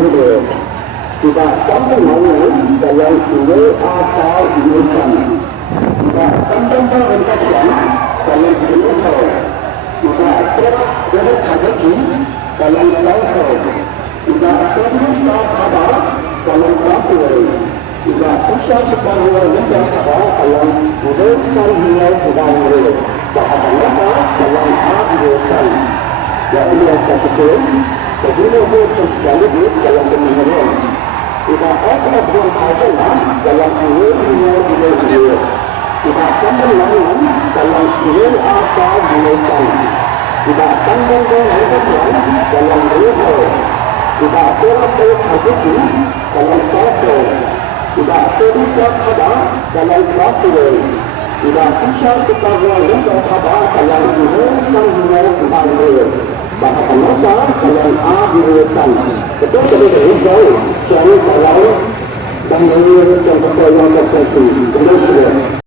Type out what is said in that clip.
Hulu. Tidak sampai malam dalam dua asal jurusan. Tidak sampai berkaitan dalam jurusan. Tidak serap dengan hati dalam jurusan. Tidak semua kabar dalam jurusan. Tidak susah sepanjang negara kabar dalam jurusan hingga jurusan. Bahagian dalam jurusan. Yang ini satu sebelum terjadi dalam pemilihan. Tidak ada berkaitan dalam dunia. Tidak sambung lain dalam dunia asal jurusan. Tidak sambung dengan dalam dunia. Tidak serap hati dalam satu. Tidak terlibat pada dalam satu. Tidak susah kepada negara kabar dalam dunia. Bahagian masa dalam jurusan. Betul tidak risau cari kalau dan menurut yang tersedia.